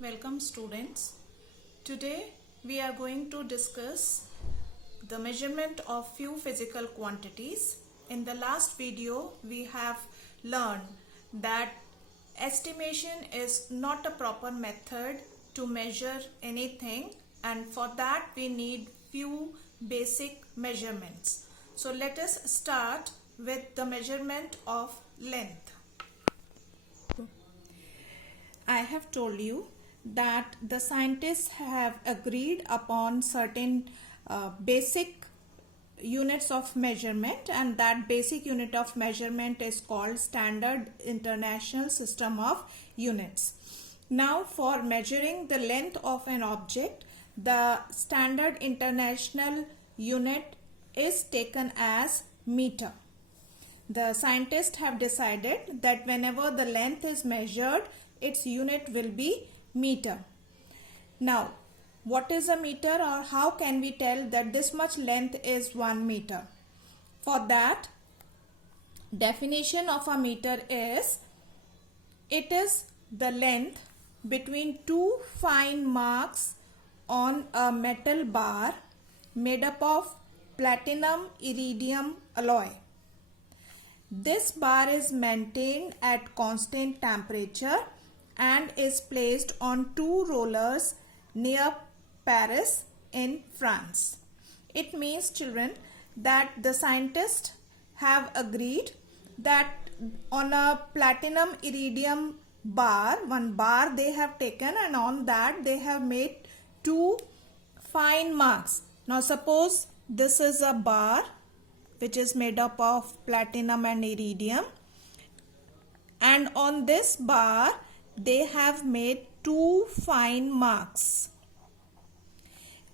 Welcome students. Today we are going to discuss the measurement of few physical quantities. In the last video we have learned that estimation is not a proper method to measure anything, and for that we need few basic measurements. So let us start with the measurement of length. I have told you that the scientists have agreed upon certain basic units of measurement, and that basic unit of measurement is called Standard International System of Units. Now, for measuring the length of an object, the Standard International Unit is taken as meter. The scientists have decided that whenever the length is measured, its unit will be meter. Now, what is a meter, or how can we tell that this much length is 1 meter? For that, definition of a meter is, it is the length between two fine marks on a metal bar made up of platinum iridium alloy. This bar is maintained at constant temperature and is placed on two rollers near Paris in France. It means, children, that the scientists have agreed that on a platinum iridium bar, one bar they have taken, and on that they have made two fine marks. Now suppose this is a bar which is made up of platinum and iridium, and on this bar they have made two fine marks,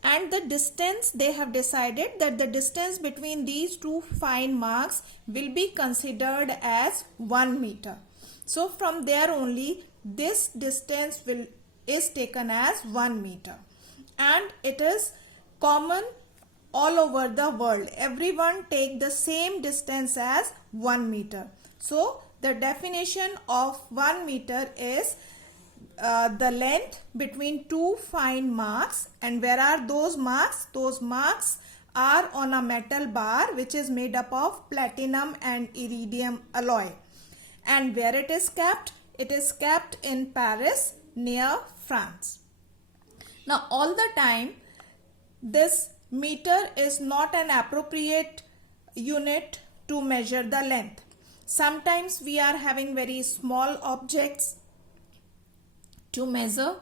and the distance, they have decided that the distance between these two fine marks will be considered as 1 meter. So from there only this distance is taken as 1 meter, and it is common all over the world. Everyone take the same distance as 1 meter. So the definition of 1 meter is the length between two fine marks. And where are those marks? Those marks are on a metal bar which is made up of platinum and iridium alloy. And where it is kept? It is kept in Paris near France. Now all the time this meter is not an appropriate unit to measure the length. Sometimes we are having very small objects to measure.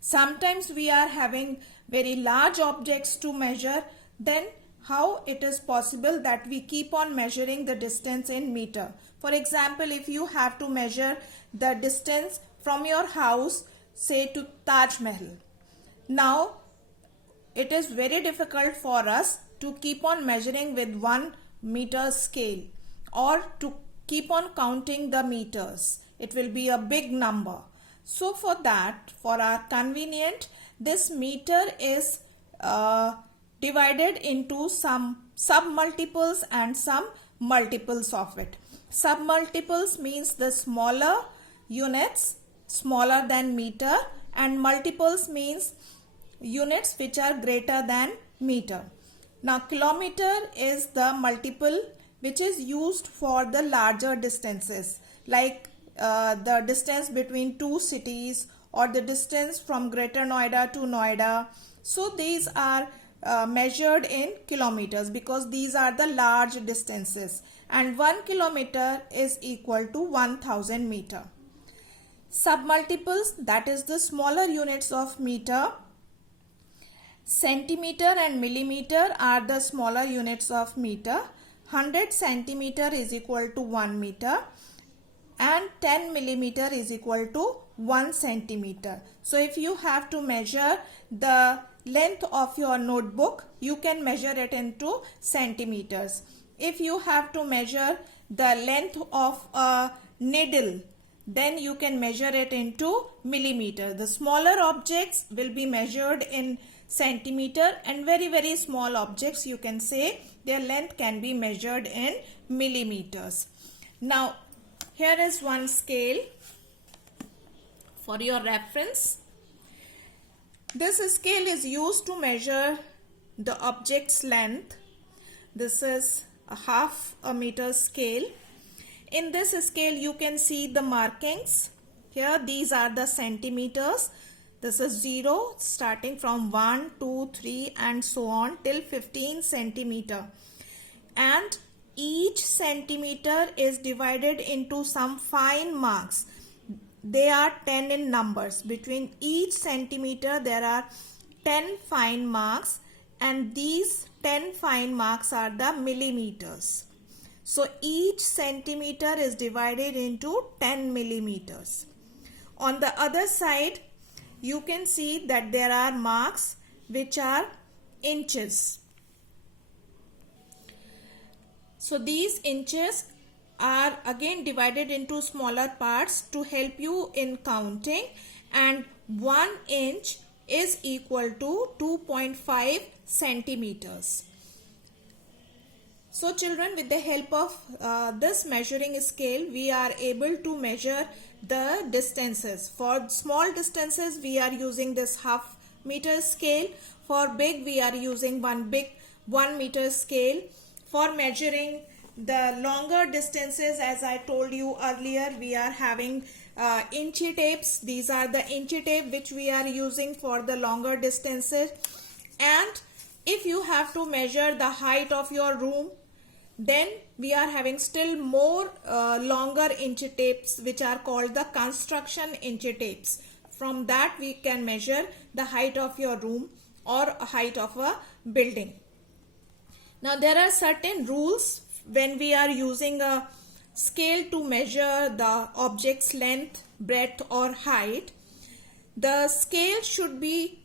Sometimes we are having very large objects to measure. Then how it is possible that we keep on measuring the distance in meter? For example, if you have to measure the distance from your house, say, to Taj Mahal. Now it is very difficult for us to keep on measuring with 1 meter scale, or to keep on counting the meters. It will be a big number. So for that, for our convenient, this meter is divided into some sub-multiples and some multiples of it. Sub-multiples means the smaller units, smaller than meter, and multiples means units which are greater than meter. Now kilometer is the multiple which is used for the larger distances, like the distance between two cities, or the distance from Greater Noida to Noida. So these are measured in kilometers because these are the large distances, and 1 kilometer is equal to 1000 meter. Submultiples, that is the smaller units of meter. Centimeter and millimeter are the smaller units of meter. 100 centimeter is equal to 1 meter, and 10 millimeter is equal to 1 centimeter. So if you have to measure the length of your notebook, you can measure it into centimeters. If you have to measure the length of a needle, then you can measure it into millimeter. The smaller objects will be measured in centimeter, and very small objects, you can say, their length can be measured in millimeters. Now here is one scale for your reference. This scale is used to measure the object's length. This is a half a meter scale. In this scale you can see the markings. Here these are the centimeters. This is 0 starting from 1, 2, 3 and so on till 15 centimeter. And each centimeter is divided into some fine marks. They are 10 in numbers. Between each centimeter there are 10 fine marks, and these 10 fine marks are the millimeters. So each centimeter is divided into 10 millimeters. On the other side, you can see that there are marks which are inches. So these inches are again divided into smaller parts to help you in counting, and 1 inch is equal to 2.5 centimeters. So children, with the help of this measuring scale, we are able to measure the distances. For small distances we are using this half meter scale. For big we are using 1 meter scale. For measuring the longer distances, as I told you earlier, we are having inchy tapes. These are the inchy tape which we are using for the longer distances. And if you have to measure the height of your room, then we are having still more longer inchy tapes which are called the construction inchy tapes. From that we can measure the height of your room or height of a building. Now there are certain rules when we are using a scale to measure the object's length, breadth or height. The scale should be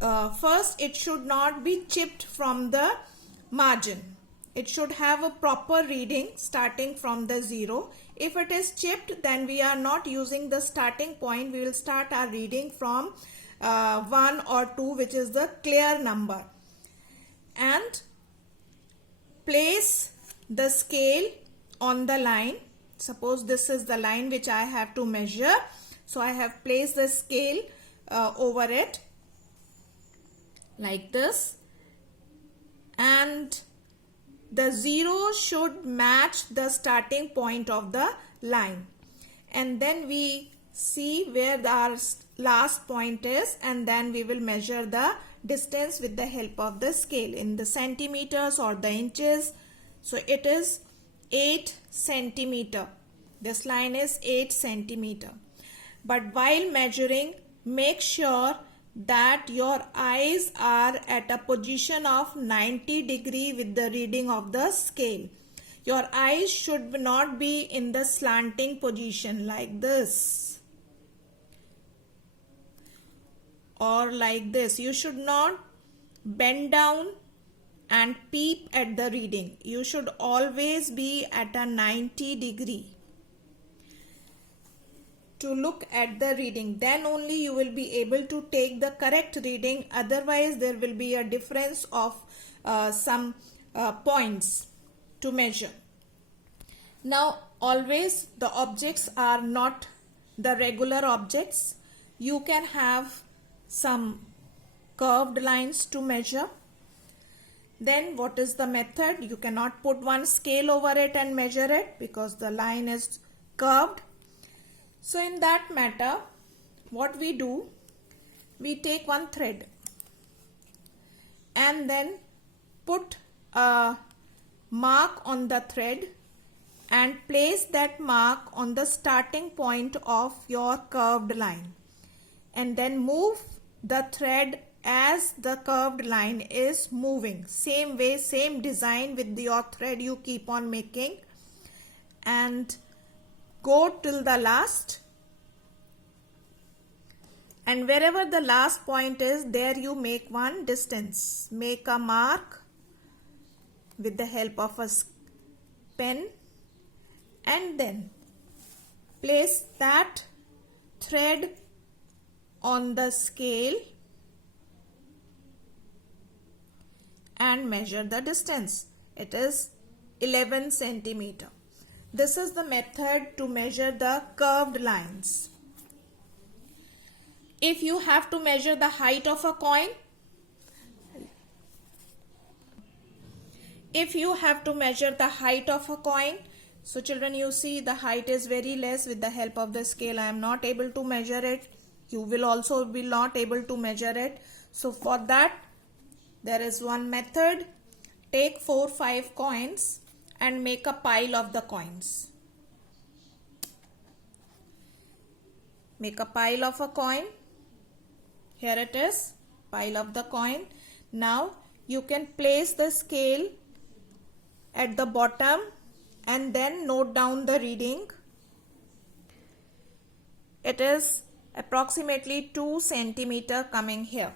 first, it should not be chipped from the margin. It should have a proper reading starting from the 0. If it is chipped, then we are not using the starting point. We will start our reading from 1 or 2, which is the clear number. And place the scale on the line. Suppose this is the line which I have to measure. So I have placed the scale over it like this, and the 0 should match the starting point of the line, and then we see where our last point is, and then we will measure the distance with the help of the scale in the centimeters or the inches. So it is 8 centimeter. This line is 8 centimeter. But while measuring, make sure that your eyes are at a position of 90 degree with the reading of the scale. Your eyes should not be in the slanting position like this or like this. You should not bend down and peep at the reading. You should always be at a 90 degree to look at the reading. Then only you will be able to take the correct reading. Otherwise there will be a difference of some points to measure. Now always the objects are not the regular objects. You can have some curved lines to measure. Then what is the method? You cannot put one scale over it and measure it because the line is curved. So in that matter, what we do, we take one thread and then put a mark on the thread and place that mark on the starting point of your curved line, and then move the thread as the curved line is moving. Same way, same design with your thread you keep on making, and go till the last, and wherever the last point is, there you make one distance. Make a mark with the help of a pen, and then place that thread on the scale and measure the distance. It is 11 centimeter. This is the method to measure the curved lines. If you have to measure the height of a coin, so children, you see the height is very less. With the help of the scale I am not able to measure it. You will also be not able to measure it. So for that there is one method. Take 4-5 coins and make a pile of the coins. Make a pile of a coin. Here it is, pile of the coin. Now you can place the scale at the bottom and then note down the reading. It is approximately 2 centimeter coming here.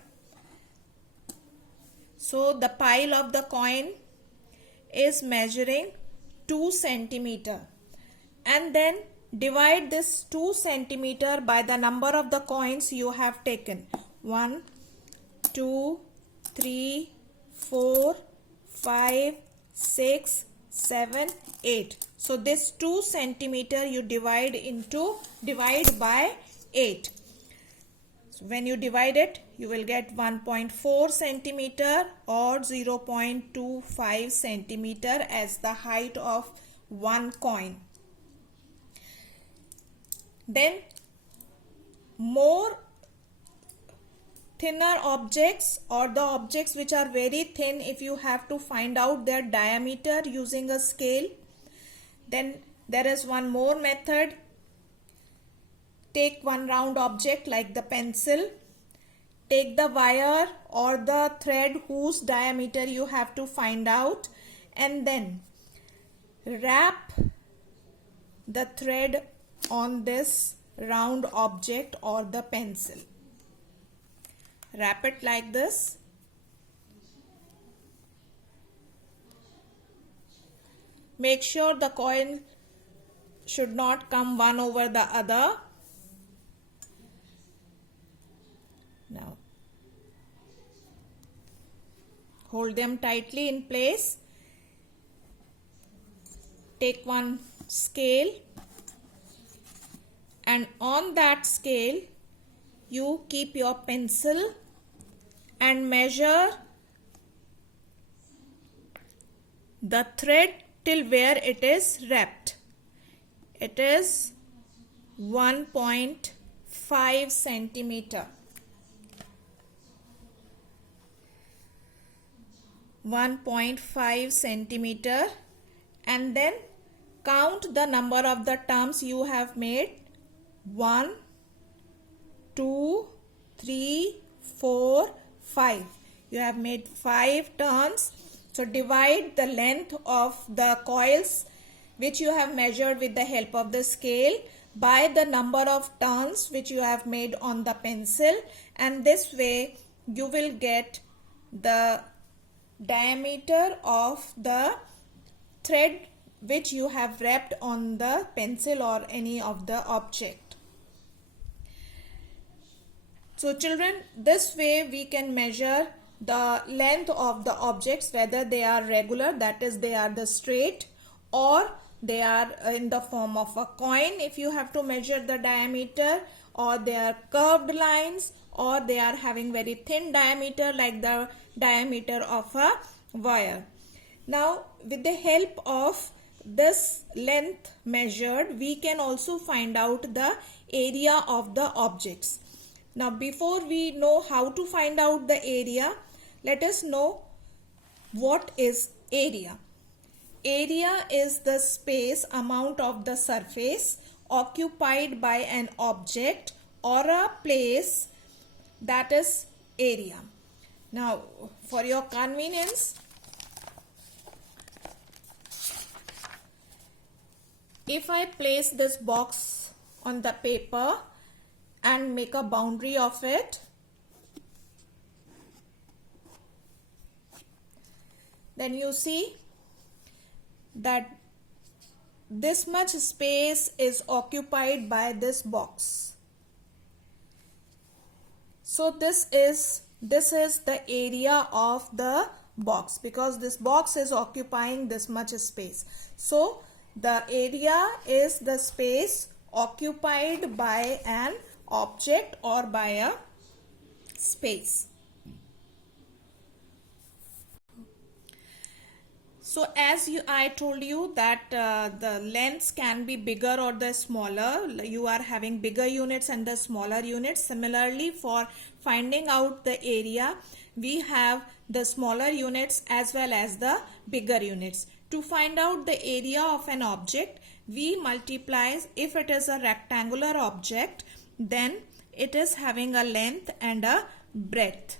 So the pile of the coin is measuring 2 centimeter, and then divide this 2 centimeter by the number of the coins you have taken. 1, 2, 3, 4, 5, 6, 7, 8. So this 2 centimeter you divide by 8. So when you divide it, you will get 1.4 centimeter or 0.25 centimeter as the height of one coin. Then more thinner objects, or the objects which are very thin, if you have to find out their diameter using a scale, then there is one more method. Take one round object like the pencil. Take the wire or the thread whose diameter you have to find out, and then wrap the thread on this round object or the pencil. Wrap it like this. Make sure the coin should not come one over the other. Now hold them tightly in place. Take one scale, and on that scale you keep your pencil and measure the thread till where it is wrapped. It is 1.5 centimeter. 1.5 centimeter, and then count the number of the turns you have made. 1, 2, 3, 4, 5. You have made 5 turns. So divide the length of the coils which you have measured with the help of the scale by the number of turns which you have made on the pencil, and this way you will get the diameter of the thread which you have wrapped on the pencil or any of the object. So children, this way we can measure the length of the objects, whether they are regular, that is they are the straight, or they are in the form of a coin if you have to measure the diameter, or they are curved lines, or they are having very thin diameter like the diameter of a wire. Now with the help of this length measured, we can also find out the area of the objects. Now before we know how to find out the area, let us know what is area. Area is the space, amount of the surface occupied by an object or a place, that is area. Now for your convenience, if I place this box on the paper and make a boundary of it, then you see that this much space is occupied by this box. So this is the area of the box, because this box is occupying this much space. So the area is the space occupied by an object or by a space. So as I told you that the lengths can be bigger or the smaller. You are having bigger units and the smaller units. Similarly, for finding out the area, we have the smaller units as well as the bigger units. To find out the area of an object, we multiply. If it is a rectangular object, then it is having a length and a breadth.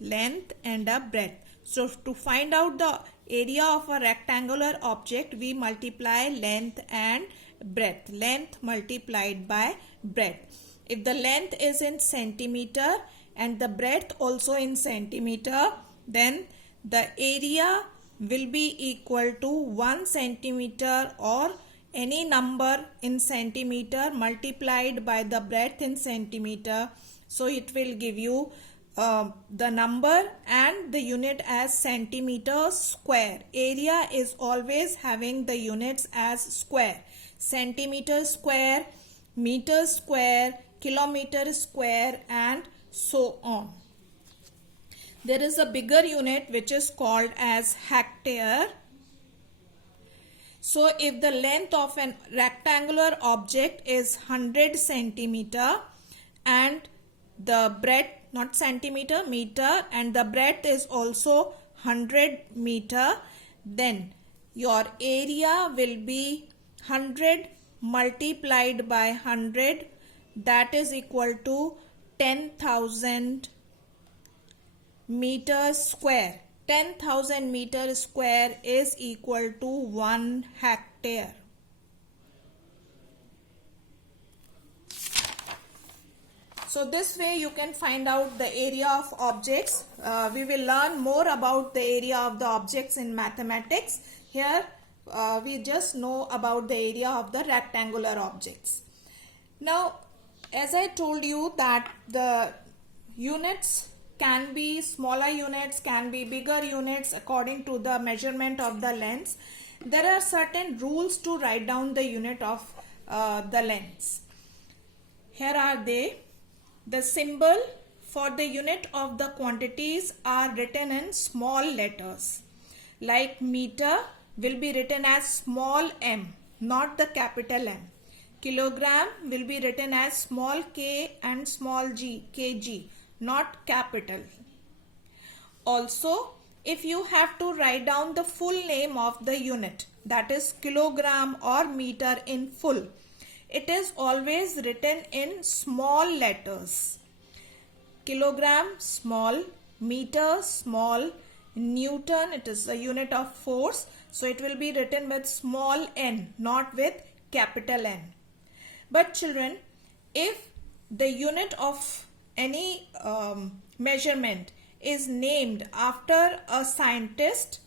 Length and a breadth. So to find out the area of a rectangular object, we multiply length and breadth. Length multiplied by breadth. If the length is in centimeter and the breadth also in centimeter, then the area will be equal to 1 centimeter or any number in centimeter multiplied by the breadth in centimeter. So it will give you the number and the unit as centimeter square. Area is always having the units as square. Centimeter square, meter square, kilometer square, and so on. There is a bigger unit which is called as hectare. So if the length of an rectangular object is 100 centimeter and the breadth, not centimeter, meter, and the breadth is also 100 meter, then your area will be 100 multiplied by 100, that is equal to 10,000 meters square. 10,000 meters square is equal to 1 hectare. So this way you can find out the area of objects. We will learn more about the area of the objects in mathematics. Here we just know about the area of the rectangular objects. Now, as I told you that the units can be smaller units, can be bigger units according to the measurement of the lengths. There are certain rules to write down the unit of the lengths. Here are they. The symbol for the unit of the quantities are written in small letters. Like meter will be written as small m, not the capital M. Kilogram will be written as small k and small g, kg, not capital. Also, if you have to write down the full name of the unit, that is kilogram or meter in full, it is always written in small letters. Kilogram small, meter small, Newton, it is a unit of force, so it will be written with small n, not with capital N. But children, if the unit of any measurement is named after a scientist,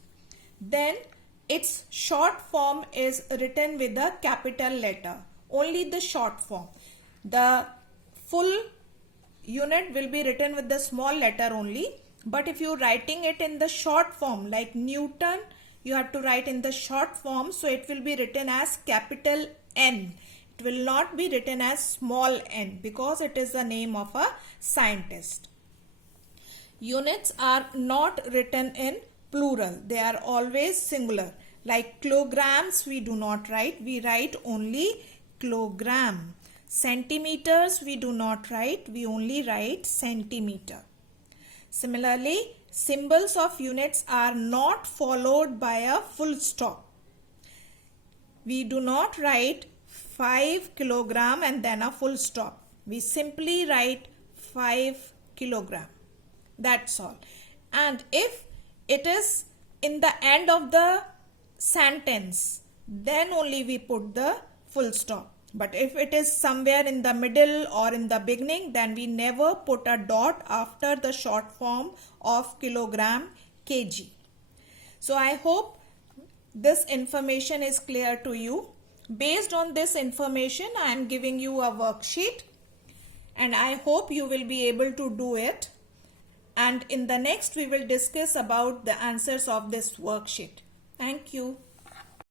then its short form is written with a capital letter. Only the short form. The full unit will be written with the small letter only. But if you are writing it in the short form, like Newton, you have to write in the short form, so it will be written as capital N. It will not be written as small n because it is the name of a scientist. Units are not written in plural. They are always singular. Like kilograms we do not write. We write only kilogram. Centimeters we do not write. We only write centimeter. Similarly, symbols of units are not followed by a full stop. We do not write 5 kilogram and then a full stop. We simply write 5 kilogram. That's all. And if it is in the end of the sentence, then only we put the full stop. But if it is somewhere in the middle or in the beginning, then we never put a dot after the short form of kilogram, kg. So I hope this information is clear to you. Based on this information, I am giving you a worksheet and I hope you will be able to do it. And in the next, we will discuss about the answers of this worksheet. Thank you.